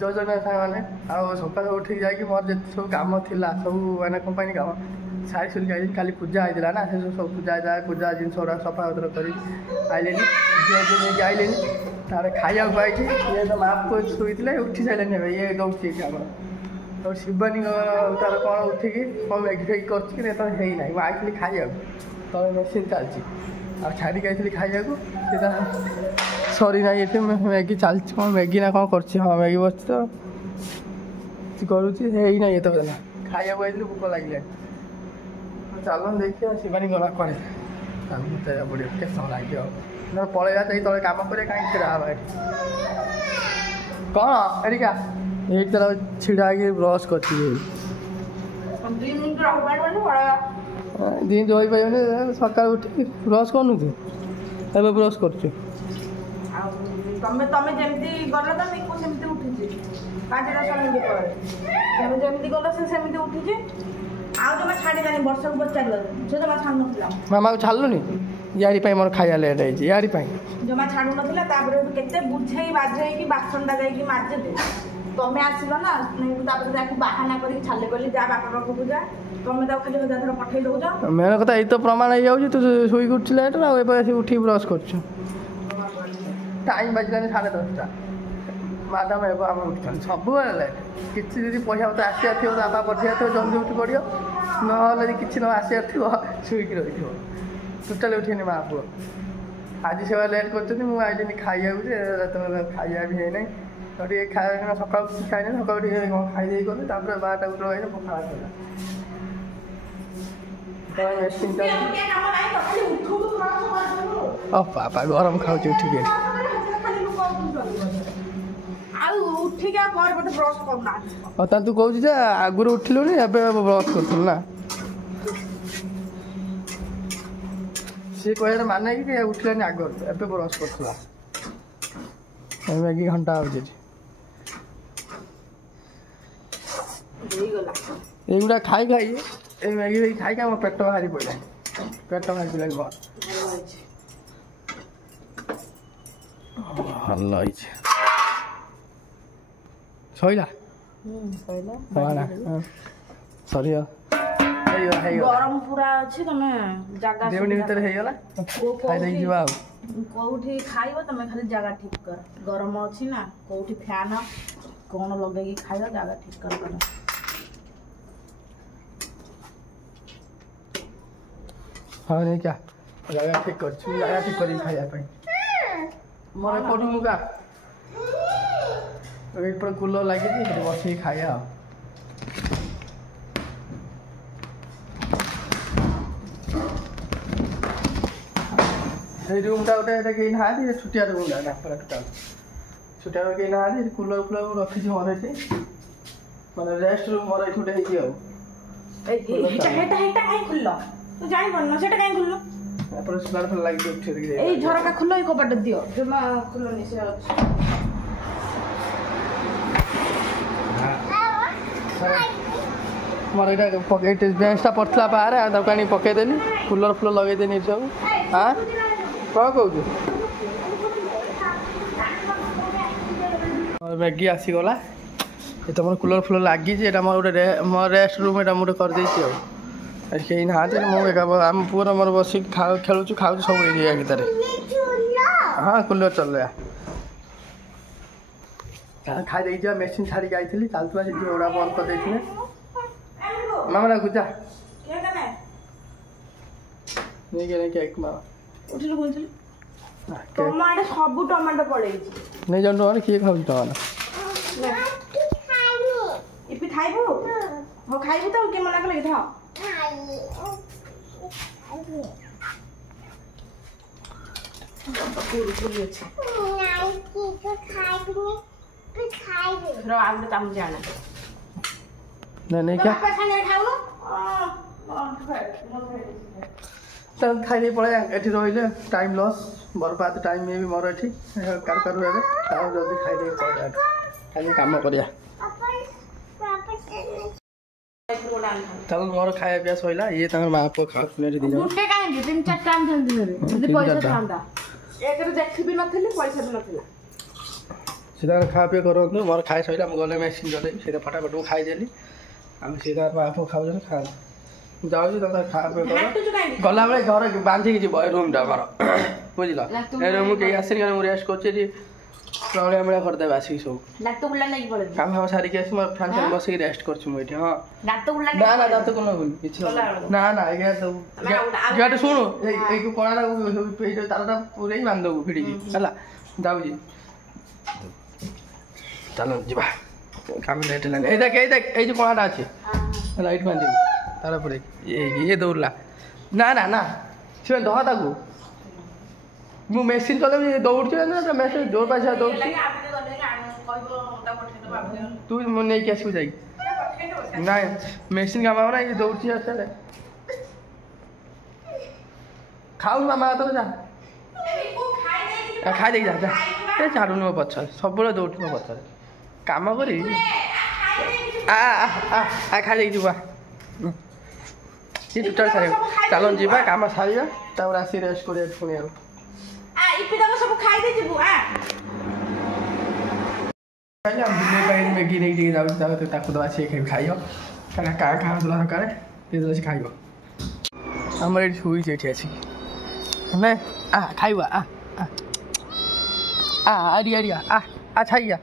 ଯୋଜନା ସାଙ୍ଗମାନେ ଆଉ ସକାଳୁ ଉଠିକି ଯାଇକି ମୋର ଯେତେ ସବୁ କାମ ଥିଲା ସବୁ ମାନେ କମ୍ପାନୀ କାମ ସାରି ସୁରିକି ଆଇଲିନି। କାଲି ପୂଜା ହେଇଥିଲା ନା ସେ ସବୁ ପୂଜା ହେଇଥିଲା ପୂଜା ଜିନିଷ ଗୁଡ଼ା ସଫା ସୁତର କରି ଆଇଲେନି ଝିଅକୁ ନେଇକି ଆଇଲେନି। ତାପରେ ଖାଇବାକୁ ପାଇକି ଇଏ ତ ମା ପୁଅ ଶୋଇଥିଲେ ଉଠି ସାରିଲେନି ଏବେ ଇଏ ଦେଉଛି ଏଠି ଆମର ତ ଶିବାନୀ ତାର କ'ଣ ଉଠିକି କ'ଣ ମ୍ୟାଗି ଫ୍ୟାଗି କରୁଛି କି ତ ହେଇନାହିଁ। ମୁଁ ଆଇଥିଲି ଖାଇବାକୁ ତଳେ ମେସିନ୍ ଚାଲିଛି ଆଉ ଛାଡ଼ିକି ଆଇଥିଲି ଖାଇବାକୁ ସେ ତା ସରି ନାହିଁ ଏଠି ମ୍ୟାଗି ଚାଲିଛି କ'ଣ ମ୍ୟାଗି ନା କ'ଣ କରୁଛି ହଁ ମ୍ୟାଗି ବସିଛି ତ କିଛି କରୁଛି ହେଇନାହିଁ ଏତେ ନା ଖାଇବାକୁ ଆଇଥିଲି ଭୋକ ଲାଗିଲାଣି। ଚାଲ ଦେଖିବା ଶିବାନୀ ଗଲା କୁଆଡ଼େ ତାକୁ ପଚାରିବାକୁ ପଡ଼ିବ କେତେ ସମୟ ଲାଗିବ ନହେଲେ ପଳେଇବା ଯାଇ ତଳେ କାମ କରିବା କାହିଁକି ଛିଡ଼ା ହେବା ଏଠି କ'ଣ ଏଠିକା ଏଇଠି ତାର ଛିଡ଼ା ହେଇକି ବ୍ରସ୍ କରିଛି ଦିନ ରହିପାରିବନି ସକାଳୁ ଉଠିକି ବ୍ରସ୍ କରୁନୁ ତୁ ଏବେ ବ୍ରସ୍ କରୁଛୁ ତମେ ଯେମିତି ଗଲ ତ ନିକୁ ସେମିତି ଉଠିଛି 5-10 ମିନିଟ୍ ପରେ ତମେ ଯେମିତି ଗଲ ସେ ସେମିତି ଉଠିଛି ଆଉ ଜମା ଛାଡ଼ିଲାନି ବର୍ଷକୁ ପଚାରିଲ ସେ ଜମା ଛାଡ଼ୁନଥିଲା ମାମାକୁ ଛାଡ଼ିଲୁନି ୟାରି ପାଇଁ ମୋର ଖାଇବା ଲେଟ୍ ହେଇଛି ୟାରି ପାଇଁ ଜମା ଛାଡ଼ୁନଥିଲା ତାପରେ କେତେ ବୁଝେଇ ବାଝେଇକି ବାସନଟା ଯାଇକି ମାଜିଦେ ତମେ ଆସିଲ ନା ତାପରେ ତାକୁ ବାହାନା କରିକି ଛାଡ଼ି ଗଲି ଯା ବାପା ପାଖକୁ ଯା ତମେ ତାକୁ ଖାଲି 1000 ଥର ପଠେଇ ଦେଉଛ ମେନ୍ କଥା ଏଇ ତ ପ୍ରମାଣ ହେଇଯାଉଛି ତୁ ଶୋଇକି ଉଠିଛି ଲେଟ୍ ଆଉ ଏବେ ଆସିକି ଉଠିକି ବ୍ରସ୍ କରୁଛୁ ଟାଇମ୍ ବାଜିଲାନି 10:30 ମ୍ୟାଡ଼ାମ୍ ଏବେ ଆମେ ଉଠୁଛନ୍ତି ସବୁବେଳେ ଲେଟ୍ କିଛି ଯଦି ପଇସା ମତେ ଆସିବାର ଥିବ ତ ବାପା ପଠେଇବା ଥିବ ଜଲ୍ଦି ଉଠି ପଡ଼ିବ ନହେଲେ ଯଦି କିଛି ନ ଆସିବାର ଥିବ ଶୋଇକି ରହିଥିବ ଟୋଟାଲି ଉଠିନି ମା ପୁଅ ଆଜି ସେ ଲେଟ୍ କରୁଛନ୍ତି ମୁଁ ଆଇଲିନି ଖାଇବାକୁ ଯେ ଖାଇବା ବି ହେଇନାହିଁ ତ ଟିକେ ଖାଇବା ସକାଳୁ କିଛି ଖାଇନି ସକାଳୁ ଟିକେ କ'ଣ ଖାଇଦେଇ ଗଲି ତାପରେ 12ଟା ଗୋଟେ ରହିଲେ ପଖାଳ ଖାଇଲା ବାପା ଗରମ ଖାଉଛି ଉଠିକି ତାହେଲେ ତୁ କହୁଛୁ ଯେ ଆଗରୁ ଉଠିଲୁଣି ଏବେ ବ୍ରସ୍ କରୁଥିଲୁ ନା ସିଏ କହିବାର ମାନେ କି ଉଠିଲାନି ଆଗରୁ ଏବେ ବ୍ରସ୍ କରୁଥିଲା ମ୍ୟାଗି ଘଣ୍ଟା ହେଉଛି ଏଠି ଏଇଗୁଡ଼ା ଖାଇ ଏ ମ୍ୟାଗି ଖାଇକି ଆମ ପେଟ ବାହାରି ପଡ଼ିଲାଣି ପେଟ ବାହାରି ପଡ଼ିଲାଣି ଭଲ ହେଇଛି ସଇଲା ସରି ଗରମ ପୁରା ଅଛି ତମେ ଜାଗା ଦେଉନି ଭିତରେ ହେଇଗଲା ଖାଇଦେଇକି ଯିବା ଆଉ କୋଉଠି ଖାଇବ ତମେ ଖାଲି ଜାଗା ଠିକ୍ କର ଗରମ ଅଛି ନା କୋଉଠି ଫ୍ୟାନ୍ କ'ଣ ଲଗେଇକି ଖାଇବ ଜାଗା ଠିକ୍ କର ହଁ ନେଇ क्या ଜାଗା ଠିକ୍ କରିଛୁ ଜାଗା ଠିକ୍ କରିକି ଖାଇବା ପାଇଁ ମୋର ଏପଟୁ ମୁଗା ଏପଟେ କୁଲର ଲାଗିଛି ସେଠି ବସିକି ଖାଇବା ଆଉ ସେଇ ରୁମ୍ଟା ଗୋଟେ ଏଇଟା କେହି ନାହାନ୍ତି ଛୋଟିଆ ରୁମ୍ଟା ନା ପୁରା ଟୋଟାଲ ଛୋଟିଆ ରୁମ୍ କେହି ନାହାନ୍ତି କୁଲର ଫୁଲର ମୁଁ ରଖିଛି ମୋର ଏଠି ମାନେ ରେଷ୍ଟ ରୁମ୍ ମୋର ଏଠି ଗୋଟେ ହେଇଛି ଆଉ ତୁ ଜାଣିପାରୁନ ସେଟା କାହିଁ ଖୋଲିଲ ଏପଟେ ସୁଲାର ଫୁଲ ଲାଗିଛି ଉଠି ଏଇ ଝରକା ଖୋଲ ଏଇ କବାଟ ଦିଅ ଜମା ଖୋଲନି ସେ ଅଛି ମୋର ଏଇଟା ବେଞ୍ଚଟା ପଡ଼ିଥିଲା ବାହାରେ ଆଉ ତାକୁ ଆଣିକି ପକେଇଦେଲି କୁଲର ଫୁଲର ଲଗେଇଦେଲି ଏଠି ସବୁ ହଁ କ'ଣ କହୁଛୁ ମ୍ୟାଗି ଆସିଗଲା ଏ ତମର କୁଲର ଫୁଲର ଲାଗିଛି ଏଇଟା ମୋର ଗୋଟେ ମୋ ରେଷ୍ଟ ରୁମ୍ ଏଇଟା ମୁଁ ଗୋଟେ କରିଦେଇଛି ଆଉ କେହି ନାହାନ୍ତି ମୁଁ ଆମ ପୁଅର ମୋର ବସିକି ଖେଳୁଛୁ ଖାଉଛୁ ସବୁ ଏଇ ଭିତରେ ହଁ କୁଲର ଚଲେଇବା ଖାଇ ଦେଇକି ଯିବା ମେସିନ୍ ଛାଡ଼ିକି ଆଇଥିଲି ଚାଲୁଥିବା ସେଠି ଓଡ଼ା ବନ୍ଦ କରିଦେଇଥିଲେ ମାମା ଗୁଜା ନେଇକି ମାମା ଟମାଟୋ ସବୁ ଟମାଟୋ ପଳେଇଛି ନେଇ ଯାଉ ଟମାଟୋ କିଏ ଖାଉଛି ଟମାଟୋ ଇପି ଖାଇବୁ ହଉ ଖାଇବୁ ତ କିଏ ମନା କଲେ କି ଥାଅ नहीं क्या खाई नहीं पड़े ये रही टाइम लॉस बर्बाद टाइम भी मोर ये कार जल्दी खाई पड़े खाली कम कर मोर खाया पिया सैला ये माँ पुआ खा ସେ ତାଙ୍କର ଖାଆ ପିଆ କରନ୍ତୁ ମୋର ଖାଇ ସରିଲା ମୁଁ ଗଲେ ମେସିନ୍ ଚଲେଇବି ସେଇଟା ଫଟାଫଟ ମୁଁ ଖାଇଦେଲି ଆମେ ସେ ତାର ବାପ ଖାଉଛନ୍ତି ଖାଆନ୍ତୁ ମୁଁ ଯାଉଛି ତମେ ଖାଆ ପିଆ କର ଗଲାବେଳେ ଘର ବାନ୍ଧିକି ଯିବ ଏ ରୁମ୍ଟା ଆମର ବୁଝିଲ ଏ ରୁମ୍ କେହି ଆସିନି ମୁଁ ରେଷ୍ଟ କରୁଛି ଏଠି ଅଳିଆ ମଳିଆ କରିଦେବେ ଆସିକି ସବୁ କାମ ଫାମ ସାରିକି ଆସି ମୋ ଫ୍ୟାନ୍ ଫ୍ୟାନ୍ ବସିକି ରେଷ୍ଟ କରୁଛି ମୁଁ ଏଠି ହଁ ନା ନା ଦାନ୍ତ କୋନ ହବନି କିଛି ନା ନା ଆଜ୍ଞା ସବୁ ଯୁଆଟେ ଶୁଣୁ ଏଇ କଣାଟା ଏଇ ତାରଟା ପୁରେଇ ବାନ୍ଧିଦେବୁ ଭିଡ଼ିକି ହେଲା ଯାଉଛି ଚାଲ ଯିବା କାମ ଲେଟ୍ ହେଲାନି ଏଇ ଦେଖ ଏଇ ଯେଉଁ କଣାଟା ଅଛି ହେଲା ଏଇଠି ବାନ୍ଧିବୁ ତାର ଉପରେ ଇଏ ଦୌଡ଼ିଲା ନା ନା ନା ସେ ଧହ ତାକୁ ମୁଁ ମେସିନ୍ ଚଲେଇବି ଦୌଡ଼ୁଛି ନା ମେସିନ୍ ଜୋର ପାଇସା ଦୌଡ଼ୁଛି ତୁ ମୁଁ ନେଇକି ଆସିବୁ ଯାଇକି ନାଇଁ ମେସିନ୍ କାମ ହବ ନା ଇଏ ଦୌଡ଼ୁଛି ଆସିଲେ ଖାଉନୁ ମାମା ହାତରେ ଯା ଖାଇଦେଇକି ଯା ଯା ଏ ଛାଡ଼ୁନି ମୋ ପଛରେ ସବୁବେଳେ ଦୌଡ଼ୁଛି ମୋ ପଛରେ କାମ କରିବି ଖାଇଦେଇକି ଯିବା ଇଏ ଟୋଟାଲ୍ ସାରିବା ଚାଲ ଯିବା କାମ ସାରିବା ତାପରେ ଆସି ରେଷ୍ଟ କରିବା ପୁଣି ଆଉ ସବୁ ଖାଇଦେଇ ଯିବୁ ମ୍ୟାଗି ନେଇକି ଟିକେ ଯାଉଛି ତାକୁ ଦେବା ସିଏ ଖାଇବ ଖାଉଥିଲା ସକାଳେ ଟିକେ ସେ ଖାଇବ ଆମର ଏଠି ଶୋଇଛି ଏଠି ଆସି ଆମେ ଖାଇବ ଆରିଆ ଛାଇଆ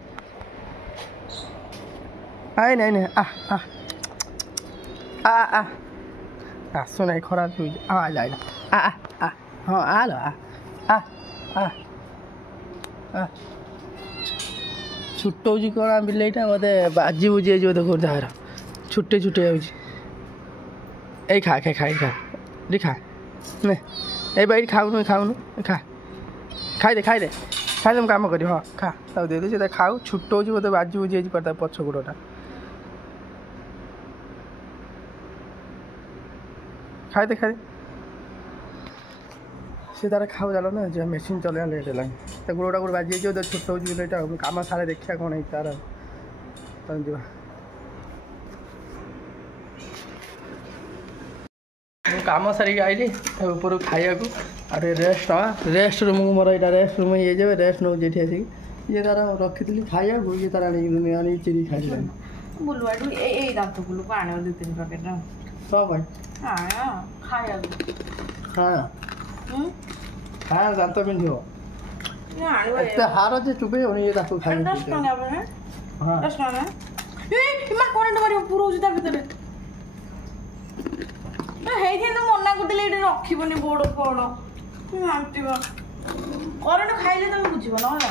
ଆଏ ନାଇଁ ଆସୁ ନାହିଁ ଖରାପ ଶୋଇଛି ଆଇଲା ହଁ ଆଲ ଛୁଟ ହେଉଛି କ'ଣ ବିଲେଇଟା ମୋତେ ବାଜି ବୁଜି ହେଇଯିବ ଦେଖ ଯାହାର ଛୁଟେ ଯାଉଛି ଏଇ ଖା ଖା ନେ ଏଇ ବା ଏଇଠି ଖାଉନୁ ଖାଇଦେ ଖାଇଲେ ମୁଁ କାମ କରିବି ହଁ ଖା ତାକୁ ଦେଇଦେବି ସେ ଖାଉ ଛୁଟ ହେଉଛି ମୋତେ ବାଜି ବୁଜି ହେଇଛି ତା ପଛ ଗୋଡ଼ଟା ଖାଇଦେ ସେ ତାର ଖାଉ ଚାଲ ନା ଯେ ମେସିନ୍ ଚଲେଇବା ଲେଟ୍ ହେଲାଣି ତା ଗୋଡ଼ଟା ଗୋଟେ ବାଜି ହେଇଯିବ ଛୋଟ ହେଉଛି ବିଲେଇଟା ମୁଁ କାମ ସାରେ ଦେଖିବା କ'ଣ ହେଇଛି ତାର ତମେ ଯିବା ମୁଁ କାମ ସାରିକି ଆଇଲି ଉପରକୁ ଖାଇବାକୁ ଆଉ ଟିକେ ରେଷ୍ଟ ନେବା ରେଷ୍ଟ ରୁମ୍କୁ ମୋର ଏଇଟା ରେଷ୍ଟ ରୁମ୍ ହେଇଯିବ ରେଷ୍ଟ ନେଉଛି ଏଠି ଆସିକି ଇଏ ତାର ରଖିଥିଲି ଖାଇବାକୁ ଇଏ ତାର ଆଣିକି ଚିରି ଖାଇଲାଣି ବୁଲୁଆଠୁ ଏଇ ଦାନ୍ତ ବୁଲୁକୁ ଆଣିବ 2-3 ପ୍ୟାକେଟ୍ କ'ଣ ପାଇଁ ଖାଇବାକୁ ଖାଇବା ଦାନ୍ତ ପିନ୍ଧିବ ଏତେ ହାର ଯେ ଚୁପେଇ ହଉନି ଇଏ ତାକୁ ଖାଇବ 10 ଟଙ୍କା କରେଣ୍ଟ ମାରିବ ପୁରଉଛି ତା ଭିତରେ ହେଇଥିବ ମନା କରିଦେଲେ ଏଇଠି ରଖିବନି ବୋର୍ଡ ଫୋର୍ଡ ମାଣ୍ଟିବ କରେଣ୍ଟ ଖାଇଲେ ତମେ ବୁଝିବ ନହେଲେ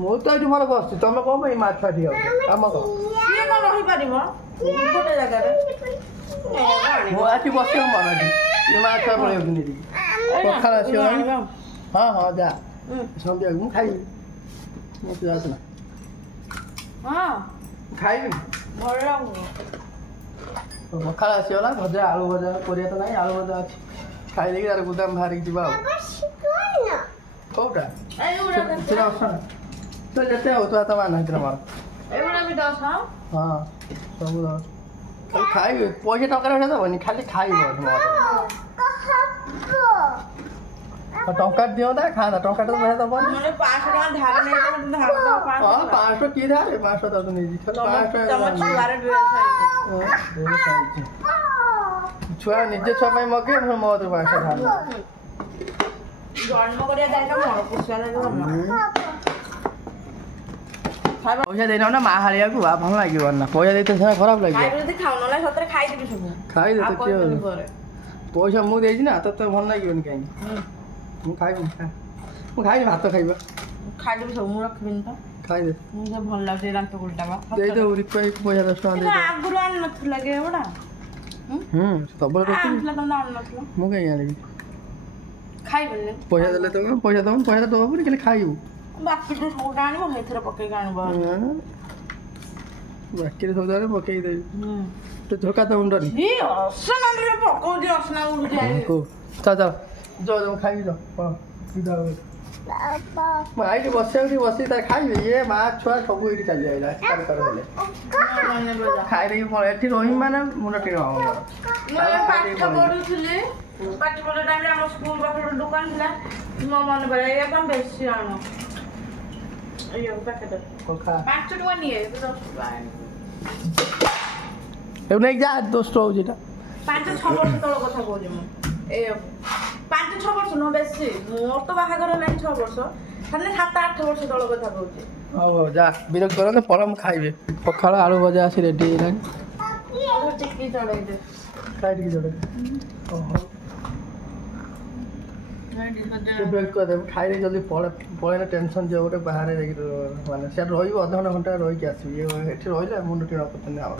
ମୁଁ ତ ଏଇଠି ମୋର ବସିଛି ତମେ କ'ଣ ପାଇଁ ମାଛ ଠିଆ କାମ କର ସିଏ କ'ଣ ରହିପାରିବ ଗୋଟେ ଜାଗାରେ ମୁଁ ଆସି ବସିବ ମନ ଏଠି ମାଛ ପଳେଇବ ପଖାଳ ଆସିଗଲାଣି ହଁ ଯା ସନ୍ଧ୍ୟାକୁ ମୁଁ ଖାଇବି ମୋତେ ଯାଉଛି ନା ଖାଇବି ଭଲ ଲାଗୁନି ପଖାଳ ଆସିଗଲା ଭଜା ଆଳୁ ଭଜା ପରିବା ତ ନାହିଁ ଆଳୁ ଭଜା ଅଛି ଖାଇଦେଇକି ତାର ଗୁଦାମ ବାହାରିକି ଯିବା ଆଉ କୋଉଟା ସେଟା ଅସନା ତ ଯେତେ ହଉ ତୁ ହାତ ମାନ ହେଇଥିଲା ମୋର ହଁ ସବୁ ଖାଇବି ପଇସା ଟଙ୍କାରେ ଭେଟ ଦେବନି ଖାଲି ଖାଇବ ଟଙ୍କା ଦିଅନ୍ତା ଖାଆନ୍ତା ଟଙ୍କାଟା ତ ଭେଟ ଦେବନି 500 କି ଧାରେ 500 ତ ନେଇଛି ଛୁଆ ନିଜେ ଛୁଆ ପାଇଁ ମଗେଇ ମୋ 500 ଧାର ପଇସା ଦେଇନାଉ ନା ମା ହାରିବାକୁ ଭଲ ଲାଗିବନି ନା ପଇସା ଦେଇତେ ସେଟା ଖରାପ ଲାଗିବ ଖାଇଦେ ପଇସା ମୁଁ ଦେଇଛି ନା ତତେ ଭଲ ଲାଗିବନି କାହିଁକି ମୁଁ ଖାଇବିନି ମୁଁ ଖାଇନି ଭାତ ଖାଇବା ଖାଇଦେବି ସବୁ ମୁଁ ରଖିବିନି ତ ଖାଇଦେ ଭଲ ଲାଗୁଛି ଦାନ୍ତ ଗୁଲଟା ଦେଇଦେବୁ ପଇସା 10 ଟଙ୍କା ଦେଇଦେବୁ ଆଗରୁ ଆଣିନଥିଲା କି ଏଗୁଡ଼ା ସବୁବେଳେ ମୁଁ କାହିଁକି ଆଣିବି ଖାଇବେନି ପଇସା ଦେଲେ ତ ପଇସା ଦେବ ପଇସା ଦେବନି ଖାଲି ଖାଇବୁ ବାକିରେ ସବୁଟା ଆଣିବ ସେଇଥିରେ ପକେଇକି ଆଣିବ ବାକିରେ ସବୁବେଳେ ପକେଇକି ଦେବି ତ ଝୋକା ତ ମୁଣ୍ଡରେ ପକଉଛି ଅସନା ଉଡୁଛି ଚାଲ ମୁଁ ଖାଇବି ତ ମୁଁ ଆଇଠି ବସିବାକୁ ବସିକି ତାର ଖାଇବି ଇଏ ମା ଛୁଆ ସବୁ ଏଇଠି ଚାଲି ଯାଇଲା ହେଲେ ଖାଇଦେଇକି ପଳେଇ ଏଠି ରହିବି ମାନେ ମୁଣ୍ଡ ଟିଣ ହବ ପାଠ ପଢୁଥିଲି ପାଠ ପଢିବା ଟାଇମରେ ଆମ ସ୍କୁଲ ପାଖରେ ଦୋକାନ ଥିଲା ମୋ ମନେ ପଡେ ଏଇଆ କଣ ବେଶୀ ଆଣ ଏଇ ପ୍ୟାକେଟ ଖା 5 ଟଙ୍କା ନିଏ ଏବେ 10 ଟଙ୍କା ଏବେ ନେଇକି ଯା ଦୋଷ ହେଉଛି ଏଇଟା 5-6 ବର୍ଷ ତଳ କଥା କହୁଛି ମୁଁ ଏ 5-6 ବର୍ଷ ନୁହଁ ବେଶୀ ମୋର ତ ବାହାଘର ହେଲାଣି 6 ବର୍ଷ ଖାଲି 7-8 ବର୍ଷ ତଳ କଥା କହୁଛି ହଉ ହଉ ଯା ବିରକ୍ତ କରନ୍ତୁ ପରେ ମୁଁ ଖାଇବି ପଖାଳ ଆଳୁ ଭଜା ଆସି ରେଡ଼ି ହେଇଗଲାଣି ଟିକି ଚଢ଼େଇଦେ ଖାଇ ଟିକେ ଯୋଡ଼େ ଓହୋ ବେକ୍ କରିଦେବୁ ଖାଇଲେ ଜଲ୍ଦି ପଳେଇଲେ ଟେନସନ୍ ଯିବ ଗୋଟେ ବାହାରେ ଯାଇକି ମାନେ ସେଠି ରହିବ ଅଧଘଣ୍ଟା ଘଣ୍ଟା ରହିକି ଆସିବି ଏଠି ରହିଲେ ମୁଣ୍ଡ ଟିଣ କରୁଛନ୍ତି ଆଉ